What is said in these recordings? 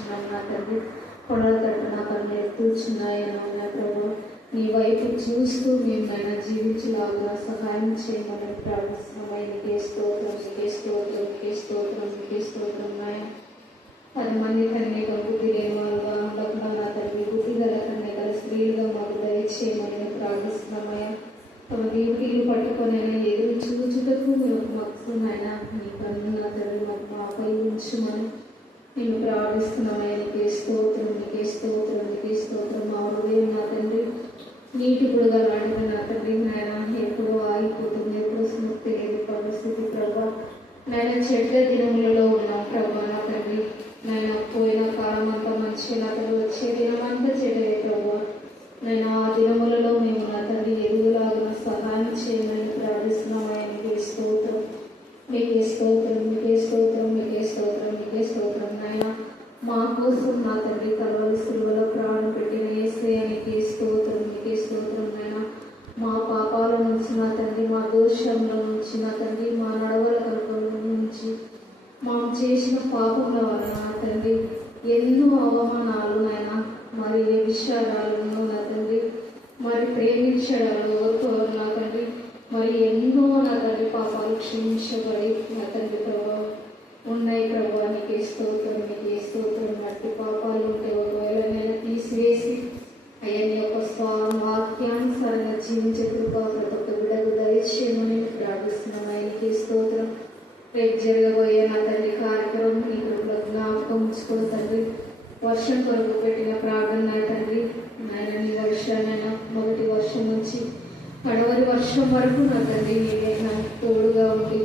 స్థుతిస్తున్నాను నా తండ్రి పొడల తరపున నా పని ఎత్తుచున్నాయన ప్రభు మీ వైపు చూస్తూ మేము నాయన జీవించలాగా సహాయం చేయమని ప్రార్థిస్తున్నాయి నీకే స్తోత్రం నీకే స్తోత్రం నీకే స్తోత్రం నీకే స్తోత్రం నాయన. పది మంది తండ్రి ఒక బుద్ధి లేని వాళ్ళుగా ఉండకుండా నా తండ్రి బుద్ధి గల తండ్రి గల స్త్రీలుగా మాకు దయచేయమని ప్రార్థిస్తున్నామయ్యా తమ డ్యూటీలు పట్టుకొని ఎదురు చూచుటకు మేము మాకు నాయన నీ కన్ను నా తండ్రి మాకు మాపై ఉంచుమని నేను ప్రార్థిస్తున్నామయ్యా నీకే స్తోత్రం నీకే స్తోత్రం నీకే స్తోత్రం. మా హృదయం నా తండ్రి నీటి బుడగ లాంటిది నా తండ్రి నాయన ఎప్పుడు ఆగిపోతుంది ఎప్పుడు స్మృతి లేని పరిస్థితి ప్రభా. నాయన చెట్ల దినములలో ఉన్నాం ప్రభా నా తండ్రి. నాయన పోయిన కాలం అంతా మంచి నా తండ్రి వచ్చే దినం అంతా చెడ్డలే ప్రభా. నేను ఆ దినములలో మేము నా తండ్రి ఎదుగులాగిన సహాయం చేయమని ప్రార్థిస్తున్నామయ్యా నీకే స్తోత్రం మీకే స్తోత్రం మీకే స్తోత్రం మీకే స్తోత్రం మీకే స్తోత్రం నాయన మా కోసం నా తండ్రి కలవరి సిలువలో ప్రాణం పెట్టిన ఏసయానికి స్తోత్రం మీకే స్తోత్రం నాయన మా పాపాల నుంచి నా తండ్రి మా దోషంలో నుంచి నా తండ్రి మా నడవల కనుక నుంచి మనం చేసిన పాపముల వలన నా తండ్రి ఎన్నో అవమానాలు నాయన మరి ఏ విషయాలను నా తండ్రి మరి ప్రేమించడాలు నా తండ్రి మరి ఎన్నో నా తండ్రి పాపాలు క్షమించబడి నా తండ్రి ప్రభావం ఉన్నాయి ప్రభావ నీకే స్తోత్రం నీకే స్తోత్రం. మట్టి పాపాలు ఉంటే ఒకవేళ నేను తీసివేసి అయ్యా నీ యొక్క స్వామి వాక్యానుసారంగా జీవించే కృప ప్రతి ఒక్క బిడ్డకు దయచేయమని ప్రార్థిస్తున్నాం. ఆయనకి స్తోత్రం. రేపు జరగబోయే నా తండ్రి కార్యక్రమం నీ కృపలో జ్ఞాపకం ఉంచుకుని తండ్రి వర్షం కొరకు పెట్టిన ప్రార్థన నా తండ్రి. నాయన నీ వర్షాలైనా మొదటి వర్షం నుంచి కడవరి వర్షం వరకు నా తండ్రి నీవే నాకు తోడుగా ఉండి.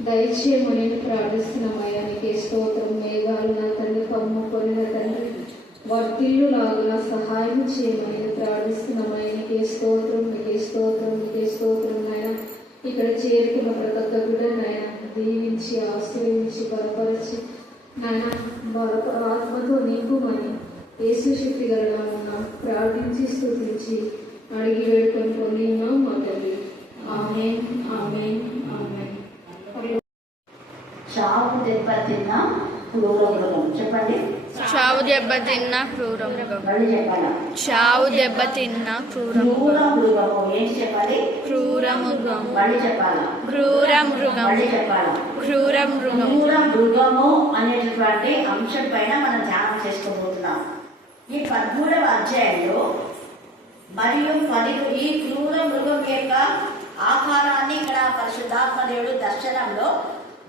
దయచేయమని ప్రార్థిస్తున్నామయ్యా నీకే స్తోత్రం. మేఘాలు నా తండ్రి కమ్ముకొని నా తండ్రి వర్తిల్లు లాగున సహాయం చేయమని ప్రార్థిస్తున్నామయ్యా. నీకే స్తోత్రం నీకే స్తోత్రం నీకే స్తోత్రం నాయన. ఇక్కడ చేరుకున్న ప్రతి ఒక్క బిడ్డ నాయన దీవించి ఆశ్రయించి బలపరిచి నాయన బలప ఆత్మతో నింపుమని యేసు శక్తి ప్రార్థించి స్తుతించి అడిగి వేడుకొని పొంది మా తల్లి ఆమె ఆమె ఆమె చావు దెబ్బతిన్న క్రూరమృగం. చెప్పండి. చావు దెబ్బతిన్న క్రూర మృగం మళ్ళీ చెప్పాలా? చావు దెబ్బతిన్న క్రూర క్రూర మృగము ఏంటి చెప్పాలి? క్రూర మృగం మళ్ళీ చెప్పాలా? క్రూర మృగం మళ్ళీ చెప్పాలా? క్రూర మృగం క్రూర మృగము అనేటటువంటి అంశం పైన మనం ధ్యానం చేసుకోబోతున్నాం. ఈ పదమూడవ అధ్యాయంలో మరియు పది ఈ క్రూర మృగం యొక్క ఆకారాన్ని ఇక్కడ పరిశుద్ధాత్మ దేవుడు దర్శనంలో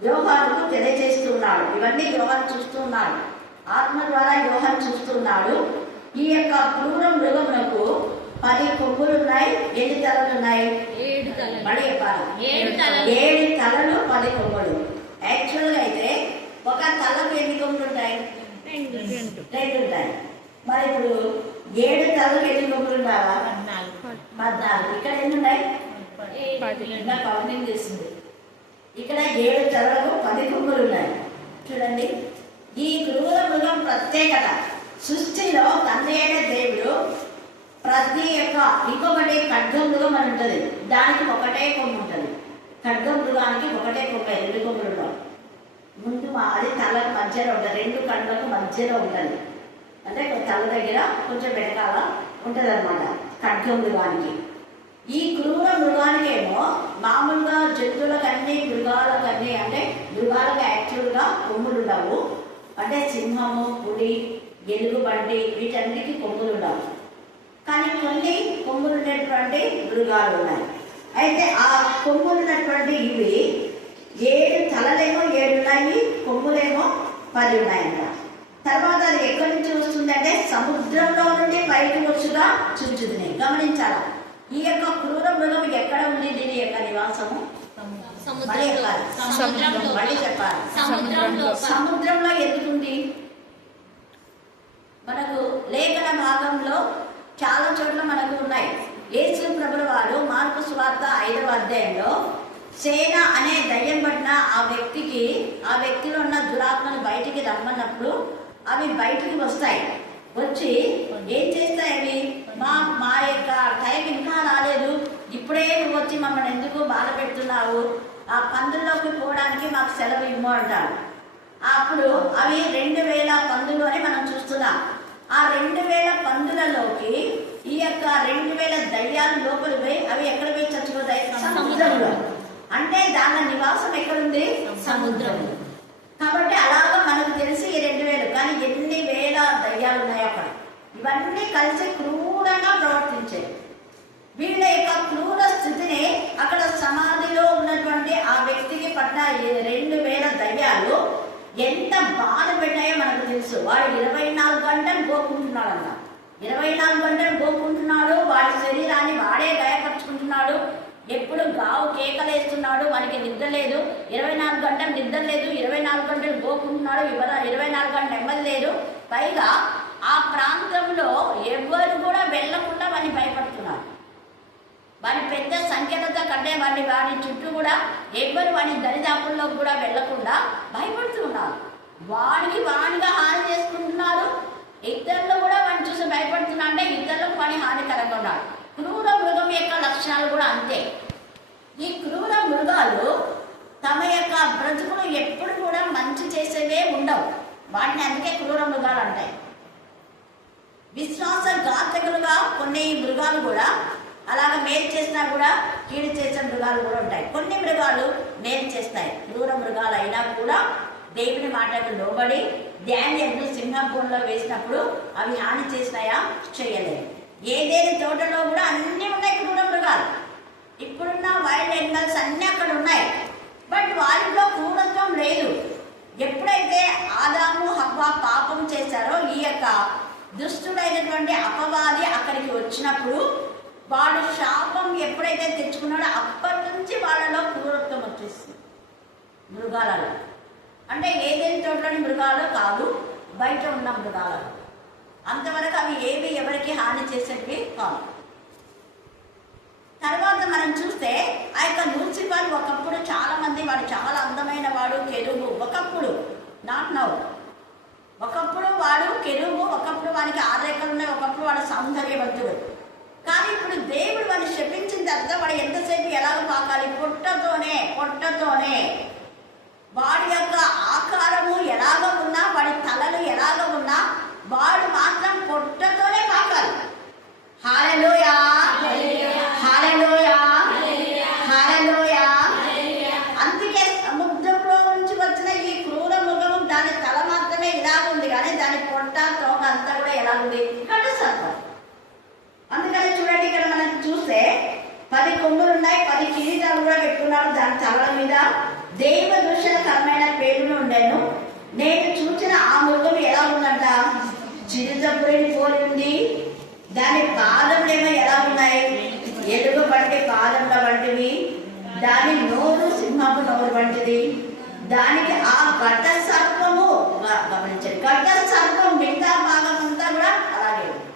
యోహానుకు తెలియజేస్తున్నాడు. ఇవన్నీ యోహాను చూస్తున్నాడు. ఆత్మ ద్వారా యోహాను చూస్తున్నాడు. ఈ యొక్క క్రూర మృగమునకు పది కొమ్ములు ఉన్నాయి ఎన్ని తలలు ఉన్నాయి ఏడు తలలు. మళ్ళీ చెప్పాలి? ఏడు తలలు. ఏడు తలలు పది కొమ్ములు. యాక్చువల్గా అయితే ఒక తలకు ఎన్ని కొమ్ములు ఉంటాయి రెండు. ఉంటాయి మరి ఇప్పుడు ఏడు తలకు ఎన్ని కొమ్ములు ఉండాలా పద్నాలుగు. ఇక్కడ ఎన్ని ఉన్నాయి కౌంటింగ్ చేసింది. ఇక్కడ ఏడు తలలకు పది కొమ్ములు ఉన్నాయి. చూడండి. ఈ క్రూర మృగం ప్రత్యేకత. సృష్టిలో తండ్రి అయిన దేవుడు ప్రతి యొక్క ఇంకొకటి ఖడ్గ మృగం అని ఉంటుంది. దానికి ఒకటే కొమ్ము ఉంటుంది. ఖడ్గ మృగానికి ఒకటే కొమ్మ రెండు కొమ్ములు ఉండవు. ముందు మా అది తల మధ్యలో ఉంటుంది. రెండు కళ్ళకు మధ్యలో ఉంటుంది. అంటే తల దగ్గర కొంచెం వెనకాల ఉంటుంది అనమాట ఖడ్గ మృగానికి. ఈ క్రూర మృగానికేమో మామూలుగా జంతువులకన్నీ మృగాలకన్నీ అంటే మృగాలకు యాక్చువల్గా కొమ్ములు ఉండవు అంటే సింహము పులి ఎలుగుబంటి వీటన్నిటికీ కొమ్ములు ఉండవు కానీ కొన్ని కొమ్ములు ఉన్నటువంటి మృగాలు ఉన్నాయి అయితే ఆ కొమ్ములు ఉన్నటువంటి ఇవి ఏడు తలలేమో ఏడు ఉన్నాయి కొమ్ములేమో పది ఉన్నాయంట తర్వాత అది ఎక్కడి నుంచి వస్తుందంటే సముద్రంలో నుండి పైకి వచ్చుగా చుంచుతుంది గమనించాలా? ఈ యొక్క క్రూర మృగం ఎక్కడ ఉంది? దీని యొక్క నివాసము? మళ్ళీ చెప్పాలి. సముద్రంలో. ఎందుకుంది మనకు లేఖన భాగంలో చాలా చోట్ల మనకు ఉన్నాయి. యేసు ప్రభుల వారు మార్పు సువార్త ఐదవ అధ్యాయంలో సేన అనే దయ్యం పడిన ఆ వ్యక్తికి ఆ వ్యక్తిలో ఉన్న దురాత్మను బయటికి రమ్మన్నప్పుడు అవి బయటికి వస్తాయి. వచ్చి ఏం చేస్తాయి అవి మా మా యొక్క టైం ఇంకా రాలేదు. ఇప్పుడే నువ్వు వచ్చి మమ్మల్ని ఎందుకు బాధ పెడుతున్నావు? ఆ పందుల్లోకి పోవడానికి మాకు సెలవు ఇమ్ము అంటారు. అప్పుడు అవి రెండు వేల పందులు అని మనం చూస్తున్నా. ఆ రెండు వేల పందులలోకి ఈ యొక్క రెండు వేల దయ్యాలు లోపలి పోయి అవి ఎక్కడ పోయి చచ్చిపోతాయి? సముద్రంలో. అంటే దాని నివాసం ఎక్కడుంది? సముద్రంలో. కాబట్టి అలాగా మనకు తెలిసి ఈ రెండు వేలు. కానీ ఎన్ని వేల దయ్యాలు ఉన్నాయి అక్కడ. ఇవన్నీ కలిసి క్రూరంగా ప్రవర్తించాయి. వీళ్ళ యొక్క క్రూర స్థితిని అక్కడ సమాధిలో ఉన్నటువంటి ఆ వ్యక్తికి పడ్డ రెండు వేల దయ్యాలు ఎంత బాధ పెట్టాయో మనకు తెలుసు. వాడు ఇరవై నాలుగు గంటలు గోకుంటున్నాడంట. ఇరవై నాలుగు గంటలు గోకుంటున్నాడు వాడి శరీరాన్ని వాడే గాయపరుచుకుంటున్నాడు. ఎప్పుడు గావు కేకలేస్తున్నాడు మనకి నిద్ర లేదు. ఇరవై నాలుగు గంటలు నిద్ర లేదు ఇరవై నాలుగు గంటలు గోకుంటున్నాడు ఇవర- ఇరవై నాలుగు గంటలు నెమ్మది లేదు. పైగా ఆ ప్రాంతంలో ఎవ్వరు కూడా వెళ్ళకుండా వాడిని భయపడుతున్నారు. వారి పెద్ద సంఖ్యలతో కంటే వాడిని వాడి చుట్టూ కూడా ఎవ్వరు వాడి దరిదాపుల్లో కూడా వెళ్ళకుండా భయపడు వాడికి వాడిగా హాని చేసుకుంటున్నారు ఇద్దరిలో కూడా వాడిని చూసి భయపడుతున్నా అంటే ఇద్దరిలో వాడి హానికరంగా ఉన్నాడు క్రూర మృగం యొక్క లక్షణాలు కూడా అంతే ఈ క్రూర మృగాలు తమ యొక్క బ్రతుకులు ఎప్పుడు కూడా మంచి చేసేవే ఉండవు. వాటిని అందుకే క్రూర మృగాలు అంటాయి విశ్వాస ఘాతకులుగా కొన్ని మృగాలు కూడా అలాగ మేలు చేసినా కూడా కీడు చేసే మృగాలు కూడా ఉంటాయి. కొన్ని మృగాలు మేలు చేస్తాయి. క్రూర మృగాలు అయినా కూడా దేవుని మాటకు లోబడి ధ్యాన్యంను సింహంపూర్లో వేసినప్పుడు అవి హాని చేసినాయా? చేయలేదు. ఏదేని తోటలో కూడా అన్నీ ఉన్నాయి క్రూర మృగాలు ఇప్పుడున్న వైల్డ్ ఎనిమల్స్ అన్నీ అక్కడ ఉన్నాయి బట్ వాటిలో క్రూరత్వం లేదు ఎప్పుడైతే ఆదాము హవ్వ పాపం చేశారో ఈ యొక్క దుష్టుడైనటువంటి అపవాది అక్కడికి వచ్చినప్పుడు వాడు శాపం ఎప్పుడైతే తెచ్చుకున్నాడో అప్పటి నుంచి వాళ్ళలో క్రూరత్వం వచ్చేస్తుంది మృగాలలో. అంటే ఏదేని తోటలోని మృగాలు కాదు బయట ఉన్న మృగాలు అంతవరకు అవి ఏవి ఎవరికి హాని చేసేటివి కాదు. తర్వాత మనం చూస్తే ఆ యొక్క లూసిఫర్ ఒకప్పుడు చాలా మంది వాడు చాలా అందమైన వాడు కెరువు ఒకప్పుడు నాట్ నౌ ఒకప్పుడు వాడు కెరువు ఒకప్పుడు వానికి ఆరేకలు ఉన్నాయి ఒకప్పుడు వాడు సౌందర్యవంతుడు. కానీ ఇప్పుడు దేవుడు వాడిని శపించిన తర్వాత వాడు ఎంతసేపు ఎలాగ పాకాలి? పొట్టతోనే పొట్టతోనే. వాడి యొక్క ఆకారము ఎలాగ ఉన్నా వాడి తలలు ఎలాగ ఉన్నా వాడు మాత్రం పొట్టతోనే పాకాలి. హాలలోయా హాలలోయా అందుకే సముద్రంలో నుంచి వచ్చిన ఈ క్రూర మృగం దాని తల మాత్రమే ఇలా ఉంది కానీ దాని పొట్ట తోక అంతా కూడా ఎలా ఉంది కళ్ళు సర్పం అందుకని చూడండి ఇక్కడ మనం చూస్తే పది కొమ్ములు ఉన్నాయి పది కిరీటాలు కూడా పెట్టుకున్నారు. దాని తల మీద దేవ దృశ్యాల కర్మ ఉండేను నేను చూసిన ఆ మృగం ఎలా ఉందంట చిరుజబ్బుడిని పోలి ఉంది దాని పాదములేమో ఎలా ఉన్నాయి ఎలుగు వంటి పాదముల వంటివి దాని నోరు సింహపు నోరు వంటిది దానికి ఆ గడ్డ సర్పము గ- గమనించండి గడ్డ సర్పం మిగతా భాగం అంతా కూడా అలాగే ఉంది.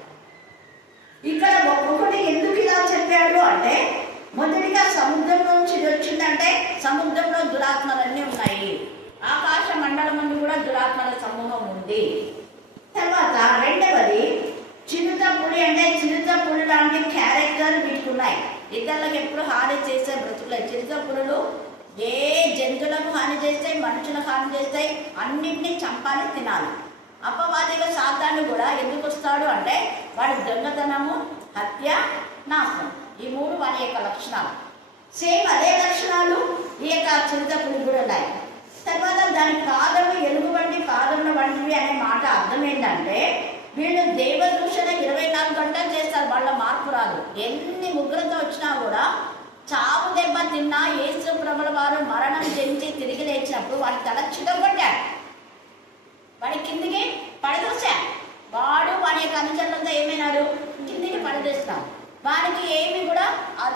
ఇక్కడ ఒక్కొక్కటి ఎందుకు ఇలా చెప్పాడు అంటే మొదటిగా సముద్రం నుంచి ఇది వచ్చిందంటే సముద్రంలో దురాత్మలన్నీ ఉన్నాయి ఆకాశ మండలం ముందు కూడా దురాత్మల సమూహం ఉంది తర్వాత రెండవది చిరుత పులి అంటే చిరుత పులి లాంటి క్యారెక్టర్ వీటికి ఉన్నాయి ఇతరులకు ఎప్పుడు హాని చేస్తాయి బ్రతుకులే. చిరుతపులలో ఏ జంతువులకు హాని చేస్తాయి మనుషులకు హాని చేస్తాయి అన్నింటినీ చంపాలి తినాలి. అపవాదిగా సాతాను కూడా ఎందుకు వస్తాడు అంటే వాడి దొంగతనము హత్య నాశనం. ఈ మూడు వారి యొక్క లక్షణాలు. సేమ్ అదే లక్షణాలు ఈ యొక్క చిరుత పులి కూడా ఉన్నాయి. తర్వాత దాని కాదము ఎలుగు వంటి పాదముల వంటివి అనే మాట అర్థం ఏంటంటే వీళ్ళు దేవదూషణ ఇరవై నాలుగు గంటలు చేస్తారు. వాళ్ళ మార్పు రాదు. ఎన్ని ముగ్గులతో వచ్చినా కూడా చావు దెబ్బ తిన్నా యేసు ప్రభుల వారు మరణం చెంచి తిరిగి లేచినప్పుడు వాడి తల చిదగొట్టాడు వాడి కిందికి పడదోసా వాడు వాడి యొక్క అనుచరులతో ఏమైనాడు కిందికి పడదోస్తాడు వారికి ఏమి కూడా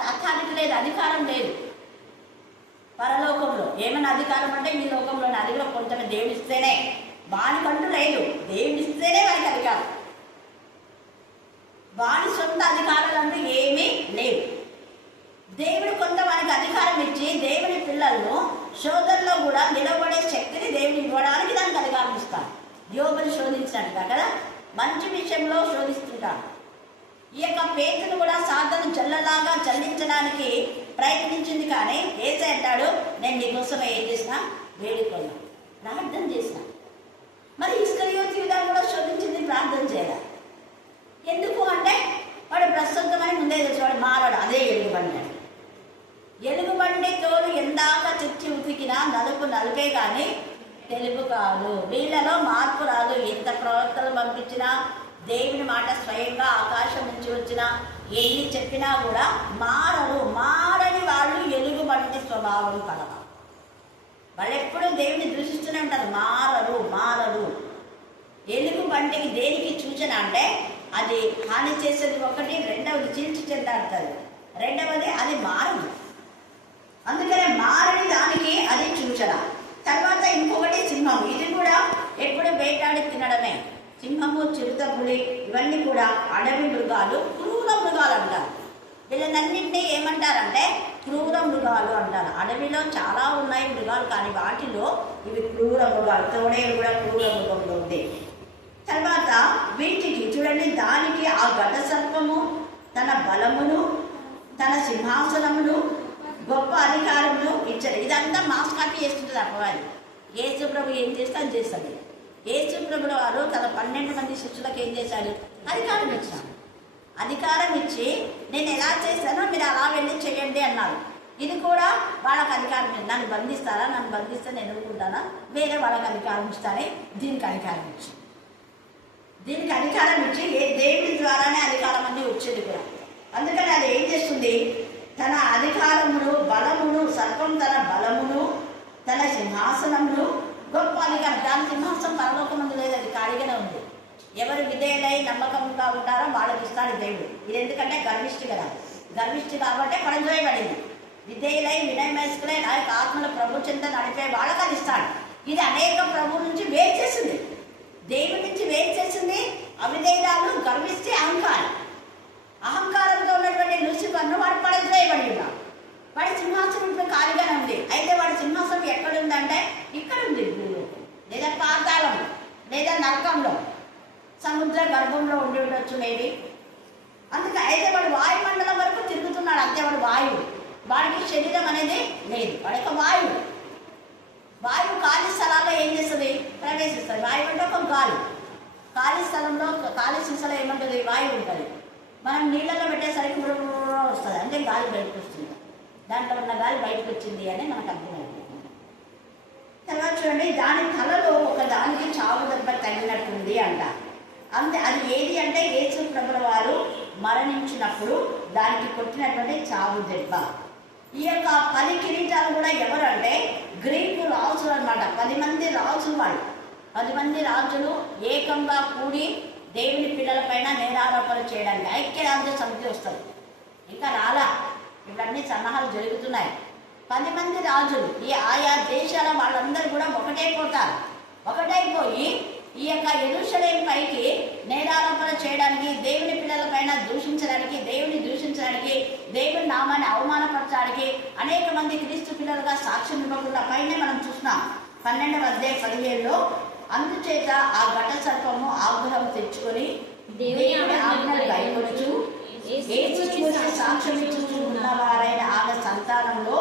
అథారిటీ లేదు అధికారం లేదు. పరలోకంలో ఏమైనా అధికారం అంటే ఈ లోకంలోని అది కూడా కొంత దేవుడు వానికంటూ లేదు. దేవుడు ఇస్తేనే వానికి అధికారం. వాని సొంత అధికారాలు అంటూ ఏమీ లేవు. దేవుడు కొంత వానికి అధికారం ఇచ్చి దేవుని పిల్లలను శోధనలో కూడా నిలబడే శక్తిని దేవుడు ఇవ్వడానికి దానికి అధికారం ఇస్తాడు. యోగులు శోధించినట్టుగా కదా? మంచి విషయంలో శోధిస్తుంటాడు. ఈ యొక్క పేతును కూడా సాధన జల్లలాగా చల్లించడానికి ప్రయత్నించింది కానీ ఏసై అంటాడు నేను నీకోసం ఏం చేసిన వేడుకున్నా ప్రార్థన చేసిన. మరి ఇస్కరియోత్ యూదా కూడా శ్రమించింది ప్రార్థన చేయాలి. ఎందుకు అంటే వాడు ప్రస్తుతమని ముందే తెలుసు వాడు మారాడు అదే ఎలుగుబండి ఎలుగుబండి తోడు ఎందాక చిచ్చి ఉతికినా నలుపు నలుపే కానీ తెలుపు కాదు. వీళ్ళలో మార్పు రాదు. ఎంత ప్రవర్తనలు పంపించినా దేవుని మాట స్వయంగా ఆకాశం నుంచి వచ్చినా ఎన్ని చెప్పినా కూడా మారరు. మారని వాళ్ళు ఎలుగుబంటి స్వభావం కలవాలి వాళ్ళు ఎప్పుడూ దేవుని దూషిస్తూనే ఉంటారు. మారరు మారరు. ఎలుగు బంటికి దేనికి సూచన అంటే అది హాని చేసేది ఒకటి రెండవది చీల్చి చెందాడుతుంది రెండవది అది మారదు. అందుకనే మారని దానికి అది సూచన. తర్వాత ఇంకొకటి సింహం ఇది కూడా ఎప్పుడు వేటాడి తినడమే. సింహము చిరుత పులి ఇవన్నీ కూడా అడవి మృగాలు క్రూర మృగాలు అంటారు. వీళ్ళనన్నింటినీ ఏమంటారంటే క్రూర మృగాలు అంటారు. అడవిలో చాలా ఉన్నాయి మృగాలు కానీ వాటిలో ఇవి క్రూర మృగాలు తోడేలు కూడా క్రూర మృగంలో ఉంది తర్వాత వీటికి చూడండి దానికి ఆ ఘట సర్పము తన బలమును తన సింహాసనమును గొప్ప అధికారమును ఇచ్చారు. ఇదంతా మాస్ కాపీ చేస్తుంటుంది అపవాది యేసు ప్రభు ఏం చేస్తే అది చేస్తుంది యేసు వారు తన పన్నెండు మంది శిష్యులకు ఏం చేశారు అధికారం ఇచ్చారు. అధికారం ఇచ్చి నేను ఎలా చేశానో మీరు అలా వెళ్ళి చేయండి అన్నారు ఇది కూడా వాళ్ళకి అధికారం ఇచ్చింది. నన్ను బంధిస్తారా? నన్ను బంధిస్తే నేను ఎదుర్కొంటానా? వేరే వాళ్ళకి అధికారం ఇస్తారే దీనికి అధికారం ఇచ్చి. దీనికి అధికారం ఇచ్చి ఏ దేవుడి ద్వారానే అధికారం అన్ని వచ్చేది కూడా. అందుకని అది ఏం చేస్తుంది? తన అధికారమును బలమును సర్పం తన బలమును తన సింహాసనమును గొప్ప అధికారం. దాని సింహాసనం పరలోకమందు లేదు అది ఖాళీగానే ఉంది. ఎవరు విధేయులై నమ్మకంగా ఉంటారో వాళ్ళకి ఇస్తాడు దేవుడు. ఇది ఎందుకంటే గర్విష్టి కదా. గర్విష్టి కాబట్టి పడజోయబడింది విధేయులై వినయమేసుకులై నా యొక్క ఆత్మల ప్రభు చెంత నడిపే వాళ్ళకి అది ఇస్తాడు. ఇది అనేక ప్రభు నుంచి వేరు చేసింది. దేవుడి నుంచి వేరు చేసింది అవిధేయురాలు గర్విస్తే అహంకారం. అహంకారంతో ఉన్నటువంటి లూసిఫర్ను వాడు పడద్రోయబడి ఉన్నాడు వాడి సింహాసనం ఇప్పుడు ఖాళీగానే ఉంది. అయితే వాడి సింహాసనం ఎక్కడ ఉందంటే ఇక్కడ ఉంది లేదా పాతాళం లేదా నరకంలో. సముద్ర గర్భంలో ఉండి ఉండొచ్చు మేబీ అందుకే అయితే వాడు వాయుమండలం వరకు తిరుగుతున్నాడు అంతే వాడు వాయువు. వాడికి శరీరం అనేది లేదు. వాడి యొక్క వాయువు. వాయువు ఖాళీ స్థలాల్లో ఏం చేస్తుంది? ప్రవేశిస్తుంది. వాయువు అంటే ఒక గాలి. ఖాళీ స్థలంలో ఖాళీ సీసాలో ఏముంటుంది? వాయువు ఉంటుంది. మనం నీళ్ళలో పెట్టేసరికి మురుగురు వస్తుంది. అంటే గాలి బయటకు వస్తుంది. దాంట్లో ఉన్న గాలి బయటకు వచ్చింది అని మనకు అర్థమవుతుంది తర్వాత చూడండి దాని తలలో ఒక దానికి చావు దెబ్బ తగినట్టుంది అంట. అంతే అది ఏది అంటే యేసు ప్రభుల వారు మరణించినప్పుడు దానికి కొట్టినటువంటి చావు దెబ్బ. ఈ యొక్క పది కిరీటాలు కూడా ఎవరు అంటే గ్రీకు రాజులు అన్నమాట. పది మంది రాజులు వాళ్ళు. పది మంది రాజులు ఏకంగా కూడి దేవుని పిల్లలపైన నేరారోపణ చేయడానికి ఐక్యరాజ్య సమితి వస్తుంది. ఇంకా రాలా? ఇవన్నీ సన్నాహాలు జరుగుతున్నాయి. పది మంది రాజులు ఈ ఆయా దేశాల వాళ్ళందరూ కూడా ఒకటైపోతారు. ఒకటైపోయి పైకి నేరారోపణ చేయడానికి దేవుని పిల్లలపైన దూషించడానికి దేవుని దూషించడానికి దేవుని నామాన్ని అవమానపరచడానికి అనేక మంది క్రీస్తు పిల్లలుగా సాక్ష్యం ఇవ్వకుండా పైనే మనం చూస్తున్నాం. పన్నెండవ అధ్యాయ పదిహేడులో అందుచేత ఆ ఘట సర్పము ఆగ్రహం తెచ్చుకొని దేవుని ఆజ్ఞలు సాక్ష్యం ఇచ్చుచు ఉన్నవారైన ఆమె సంతానంలో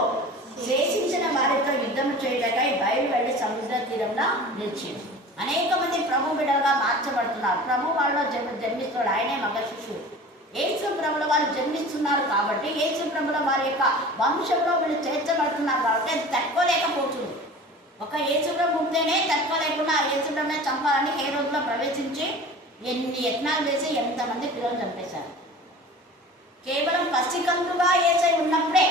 శేషించిన వారితో యుద్ధం చేయటకై బయలు వెళ్ళి సముద్ర తీరంలో నిలిచింది. అనేక మంది ప్రభు బిడ్డలుగా మార్చబడుతున్నారు. ప్రభు వాళ్ళలో జన్మ జన్మిస్తున్నాడు ఆయనే మగ శిశువు యేసు ప్రభుల వారు జన్మిస్తున్నారు కాబట్టి యేసు ప్రభుల వారి యొక్క వంశంలో వీళ్ళు చేర్చబడుతున్నారు కాబట్టి అది తట్టుకోలేకపోతుంది. ఒక యేసుప్రభు ఉంటేనే తట్టుకోలేకుండా ఆ యేసుప్రభునే చంపాలని ఏ రోజులో ప్రవేశించి ఎన్ని యత్నాలు చేసి ఎంతమంది పిల్లలు చంపేశారు. కేవలం పసికందుగా ఏసై ఉన్నప్పుడే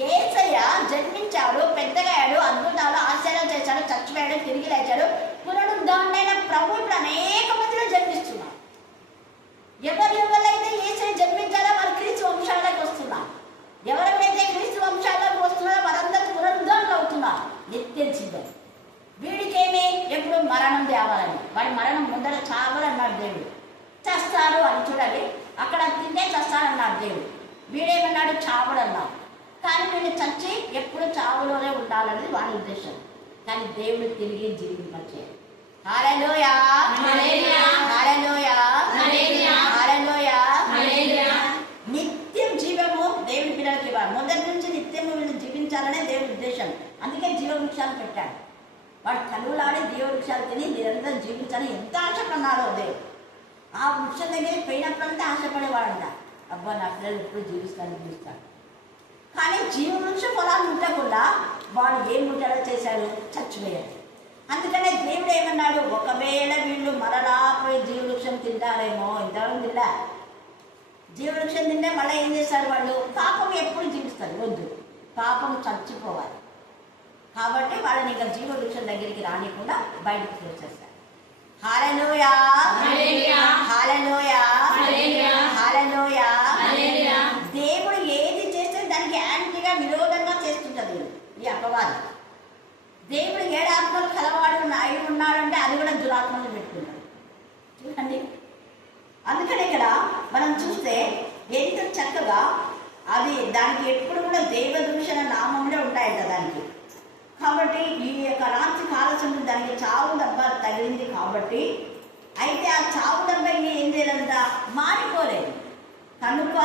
ఏసయ్య జన్మించాడు పెద్దగాడు అద్భుతాలు ఆశ్చర్యాలు చేశాడు చచ్చిపోయాడు తిరిగి లేచాడు. పునరుద్ధరణైన ప్రభు ఇప్పుడు అనేక మందిలో జన్మిస్తున్నాడు. ఎవరు ఎవరైతే ఏసై జన్మించారో వారు క్రీస్తు వంశాలకు వస్తున్నారు. ఎవరెవరైతే క్రీస్తు వంశాలకు వస్తున్నారో వారందరూ పునరుద్ధరణలు అవుతున్నారు. నిత్య జీవం. వీడికేమి ఎప్పుడు మరణం తేవాలని. వాడి మరణం ముందర చావాలన్నాడు దేవుడు. చేస్తారు అని చూడాలి. అక్కడ తింటే చేస్తానన్నాడు దేవుడు. వీడేమన్నాడు? చావడన్నాడు. కానీ వీళ్ళు చచ్చి ఎప్పుడు చావులోనే ఉండాలనేది వాడి ఉద్దేశం. కానీ దేవుడు తిరిగి హల్లెలూయా. నిత్యం జీవము దేవుని పిల్లలకి ఇవ్వాలి. మొదటి నుంచి నిత్యం వీళ్ళు జీవించాలనే దేవుడి ఉద్దేశం. అందుకే జీవ వృక్షాలు పెట్టాడు. వాడు కలువులాడి జీవ వృక్షాలు తిని నిరంతరం జీవించాలని ఎంత ఆశపడినాడో దేవుడు. ఆ వృక్షం దగ్గరికి పోయినప్పుడంతా ఆశపడేవాడంట. అబ్బా నా పిల్లలు ఎప్పుడు జీవిస్తాను జీవిస్తాను కానీ జీవ వృక్ష పొలాలు ఉండకుండా వాడు ఏం ముట్టడో చేశాడు చచ్చిపోయాడు అందుకనే దేవుడు ఏమన్నాడు? ఒకవేళ వీళ్ళు మరలా పోయి జీవవృక్షం తింటారేమో? ఇంతవరకు తిందా జీవవృక్షం తింటే మళ్ళీ ఏం చేస్తారు వాళ్ళు? పాపం ఎప్పుడు జీవిస్తారు వద్దు. పాపం చచ్చిపోవాలి. కాబట్టి వాళ్ళని ఇంకా జీవవృక్షం దగ్గరికి రానికుండా బయటకు తీసేస్తారు. హాలలోయా. హాలలోయా. Hallelujah hallelujah. దేవుడు ఏది చేస్తే దానికి యాంటీగా విరోధంగా చేస్తుంటది చెప్పవాలి దేవుడు ఏడు ఆత్మలు కలవాడు అయి ఉన్నాడంటే అది కూడా దురాత్మలు పెట్టుకున్నాడు. చూడండి. అందుకని ఇక్కడ మనం చూస్తే ఎంత చక్కగా అది దానికి ఎప్పుడు కూడా దేవదూషణ నామంలో ఉంటాయంట దానికి. కాబట్టి ఈ యొక్క రాత్రి కాలసంలో దానికి చావు దెబ్బ తగిలింది కాబట్టి అయితే ఆ చావు దెబ్బ ఏం లేదంట మారిపోలేదు. కనుక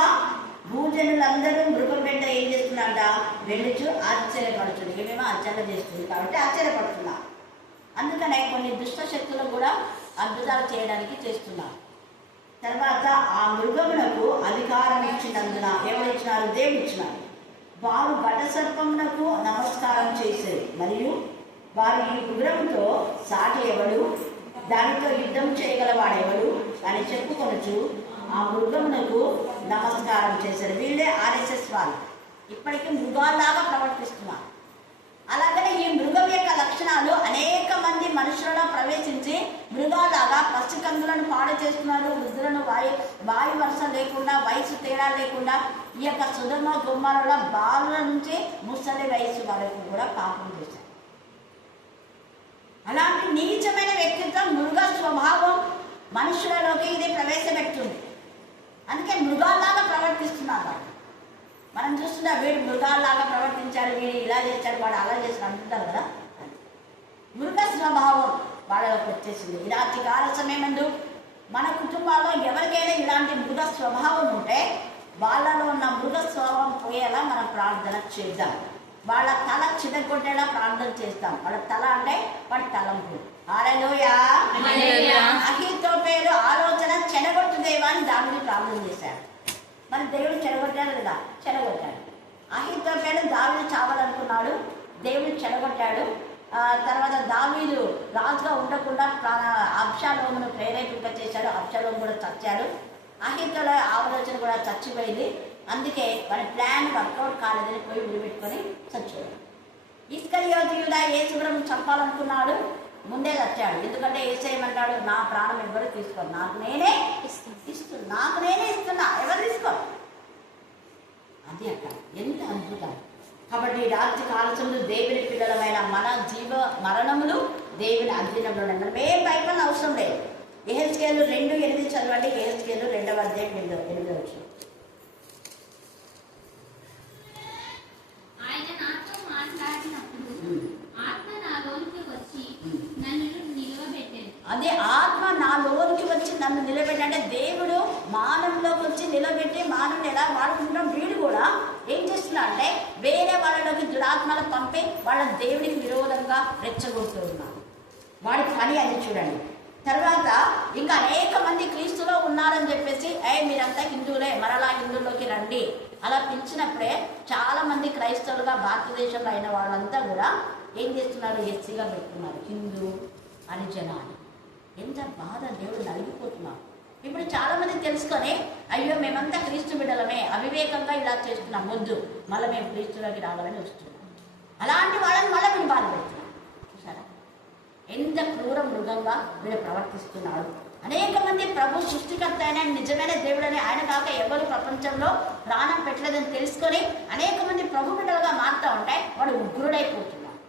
భూజనులందరూ మృగం వెంట ఏం చేస్తున్నారట? వెళ్ళుచు ఆశ్చర్యపడుతుంది ఏమేమో ఆశ్చర్య చేస్తుంది కాబట్టి ఆశ్చర్యపడుతున్నా అందుకనే కొన్ని దుష్ట శక్తులు కూడా అద్భుతాలు చేయడానికి చేస్తున్నారు. తర్వాత ఆ మృగమునకు అధికారం ఇచ్చినందున ఎవరు ఇచ్చినారు దేవుడు ఇచ్చినారు వారు ఘటసర్పమునకు నమస్కారం చేసేది మరియు వారు ఈ ఉగ్రముతో సాటి ఎవడు? దానితో యుద్ధం చేయగలవాడెవడు? అని చెప్పుకొనొచ్చు ఆ మృగమునకు నమస్కారం చేశారు వీళ్ళే ఆర్ఎస్ఎస్ వాళ్ళు. ఇప్పటికీ మృగాల్లాగా ప్రవర్తిస్తున్నారు. అలాగనే ఈ మృగం యొక్క లక్షణాలు అనేక మంది మనుషులలో ప్రవేశించి మృగాలాగా పసికందులను పాడు చేస్తున్నారు. వృద్ధులను వాయు వాయు వరుస లేకుండా వయసు తేడా లేకుండా ఈ యొక్క సుధర్మ గుమ్మాలలో బాలుల నుంచి ముసలి వయసు వరకు కూడా పాపం చేశారు. అలాంటి నీచమైన వ్యక్తిత్వం మృగ స్వభావం మనుషులలోకి ఇది ప్రవేశపెడుతుంది అందుకే మృగాల్లాగా ప్రవర్తిస్తున్నారు వాళ్ళు. మనం చూస్తున్నా వీడు మృగాల్లాగా ప్రవర్తించారు వీడు ఇలా చేశారు వాడు అలా చేశాడు అంటుంటారు కదా. మృగ స్వభావం వాళ్ళలోకి వచ్చేసింది. ఇలాంటి కాల సమయమందు మన కుటుంబాల్లో ఎవరికైనా ఇలాంటి మృగ స్వభావం ఉంటే వాళ్ళలో ఉన్న మృగ స్వభావం పోయేలా మనం ప్రార్థన చేద్దాం. వాళ్ళ తల చిన్నగొట్టేలా ప్రార్థన చేస్తాం. వాళ్ళ తల అంటే వాడి తలంపు. అహితో పేరు ఆలోచన చెడగొట్టు దేవాన్ని దానిని ప్రార్థన చేశాడు. మరి దేవుడు చెడగొట్టాడు కదా? చెడగొట్టాడు. అహితో పేరు దావీదు చావాలనుకున్నాడు. దేవుడు చెడగొట్టాడు. తర్వాత దావీదు రాజుగా ఉండకుండా ప్రాణ అబ్షాలోమును ప్రేరేపింప చేశాడు అబ్షాలోము కూడా చచ్చాడు. అహితల ఆలోచన కూడా చచ్చిపోయింది. అందుకే వాడి ప్లాన్ వర్కౌట్ కాలేదని పోయి విడిపెట్టుకొని చచ్చాడు. ఇస్కరియోతి యూదా యేసుగ్రహం చంపాలనుకున్నాడు. ముందే చచ్చాడు. ఎందుకంటే ఏసేయమంటాడు నా ప్రాణం ఎవ్వరు తీసుకోరు. నాకు నేనే ఇస్తున్నా. నాకు నేనే ఇస్తున్నా. ఎవరు తీసుకోరు? అది అక్కడ ఎంత అద్భుతం. కాబట్టి రాత్రి కాలసంలో దేవుని పిల్లలమైన మన జీవ మరణములు దేవుని అధీనంలో మనం ఏం భయపడిన అవసరం లేదు. ఏహెచ్కేలు రెండు ఎనిమిది చదవండి. ఏహెచ్కేలు రెండవ అధ్యాయం ఎనిమిది ఎనిమిది వచ్చింది ఆయన నాతో మాట్లాడినప్పుడు ఆత్మ నాలోనికి వచ్చి ఉమ్. నన్ను నిలవబెట్టాను అదే ఆత్మ నాలోనికి వచ్చి నన్ను నిలబెట్టి అంటే దేవుడు మానవులోకి వచ్చి నిలబెట్టి మానవుని ఎలా వాడుకుంటాం వీడు కూడా ఏం చేస్తున్నా అంటే వేరే వాళ్ళలోకి దురాత్మలు పంపి వాళ్ళ దేవుడికి విరోధంగా రెచ్చగొడుతూ ఉన్నారు వాడి పని అది చూడండి. తర్వాత ఇంకా అనేక మంది క్రీస్తులో ఉన్నారని చెప్పేసి ఏ మీరంతా హిందువులే మరలా హిందువులోకి రండి. అలా పిలిచినప్పుడే చాలా మంది క్రైస్తవులుగా భారతదేశంలో అయిన వాళ్ళంతా కూడా ఏం చేస్తున్నారు? ఎస్సీగా పెట్టుకున్నారు. హిందూ అని జనాన్ని ఎంత బాధ దేవుడు నలిగిపోతున్నాం ఇప్పుడు చాలా మంది తెలుసుకొని అయ్యో మేమంతా క్రీస్తు బిడ్డలమే అవివేకంగా ఇలా చేస్తున్నాం వద్దు మళ్ళీ మేము క్రీస్తులోకి రావాలని వస్తున్నాం. అలాంటి వాళ్ళని మళ్ళీ మేము బాధ పెడుతున్నాం. మృగంగా వీడు ప్రవర్తిస్తున్నాడు. అనేక మంది ప్రభు సృష్టికర్త అయిన నిజమైన దేవుడని ఆయన కాక ఎవరు ప్రపంచంలో ప్రాణం పెట్టలేదని తెలుసుకొని అనేక మంది ప్రభు బిడ్డలుగా మారుతూ ఉంటే వాడు ఉగ్రుడైపోతున్నాడు.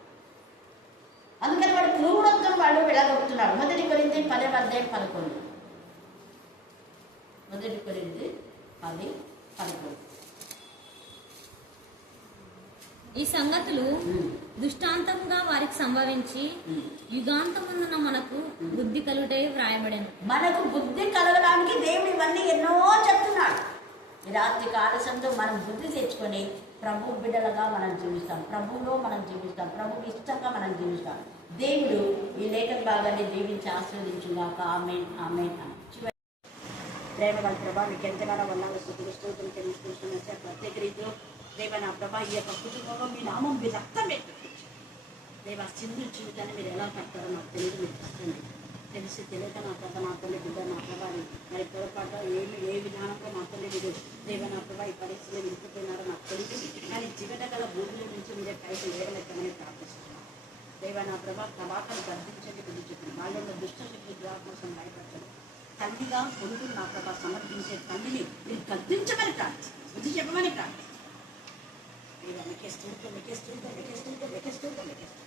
అందుకని వాడు క్రూరత్వం వాడు వెళ్ళగొడుతున్నాడు మొదటి కొరింది పది అధ్యాయం పదకొండు. మొదటి కొరింది పది పదకొండు. ఈ సంగతులు దృష్టాంతంగా వారికి సంభవించి ఉమ్. మనకు బుద్ధి కలుగుటే వ్రాయబడింది మనకు బుద్ధి కలగడానికి దేవుడు ఇవన్నీ ఎన్నో చెప్తున్నాడు. రాత్రి కాలశంతో మనం బుద్ధి తెచ్చుకొని ప్రభు బిడ్డలుగా మనం జీవిస్తాం. ప్రభువులో మనం జీవిస్తాం. ప్రభుకి ఇష్టంగా మనం జీవిస్తాం. దేవుడు ఈ లేఖన భాగాన్ని దీవించి ఆశీర్వదించుగాక. ఆమెన్ ఆమెన్ చివరి ప్రేమ గల ప్రభా మీకు ఎంతగానో వందలు స్థుతులు స్తోత్రం ప్రత్యేక రీతిలో దేవ నా ప్రభా ఈ యొక్క కుటుంబంలో మీ నామం మీ రక్తం దేవా సింధు జీవితాన్ని మీరు ఎలా కట్టారో నాకు తెలియదు మీరు కట్టండి తెలిసి తెలియక నా ప్రభ నా తల్లి బిడ్డ నా ప్రభాని మరి పొరపాటు ఏమి ఏ విధానంలో మా తల్లి మీరు దేవ నా ప్రభా ఈ పరిస్థితిలో నిలిపిపోయినారో నాకు తెలియదు. కానీ జీవిత గల భూముల నుంచి మీరే పైకి లేవలెక్కమని ప్రార్థిస్తున్నాను. దేవ నా ప్రభా ప్రభాకర్ గర్భించండి గురించి చెప్పిన వాళ్ళ దుష్ట శక్తి దురాత్మ కోసం భయపడతాను తల్లిగా కొడుకు నా ప్రభా సమర్పించే తల్లిని మీరు గద్దించమని ప్రార్థిస్తున్నాను. బుద్ధి చెప్పమని ప్రార్థిస్తున్నాను. దేవా మీకే స్తోత్రం మీకే స్తోత్రం మీకే స్తోత్రం మీకే స్తోత్రం మీకే స్తోత్రం.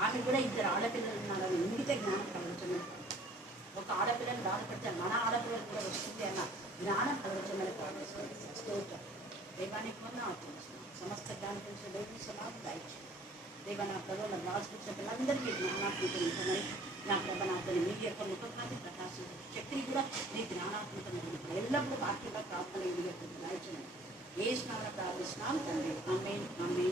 ఆమె కూడా ఇద్దరు ఆడపిల్లలు ఉన్నారని ఇంగితే జ్ఞానం కలగటమే ఒక ఆడపిల్లని బాధపడితే మన ఆడపిల్లలు కూడా వస్తుంది అన్న జ్ఞానం కలగటమని ప్రార్థిస్తుంది స్తోత్రం. దేవానికి మొన్న సమస్త జ్ఞానం తెలిసిన దైవ సమాధి దాయించు. దేవ నా ప్రభు నా పిల్లలందరికీ జ్ఞానాత్మకమని నా ప్రభ నా తల్లి మీ యొక్క ముఖకాంతి ప్రకాశం శక్తిని కూడా నీ జ్ఞానాత్మకమైన ఎల్లప్పుడూ వాక్యంగా ప్రార్థన ఈ యొక్క దాయిచ్చు ఏ స్నాన ప్రార్థిస్తున్నాం తండ్రి అమ్మే అమ్మే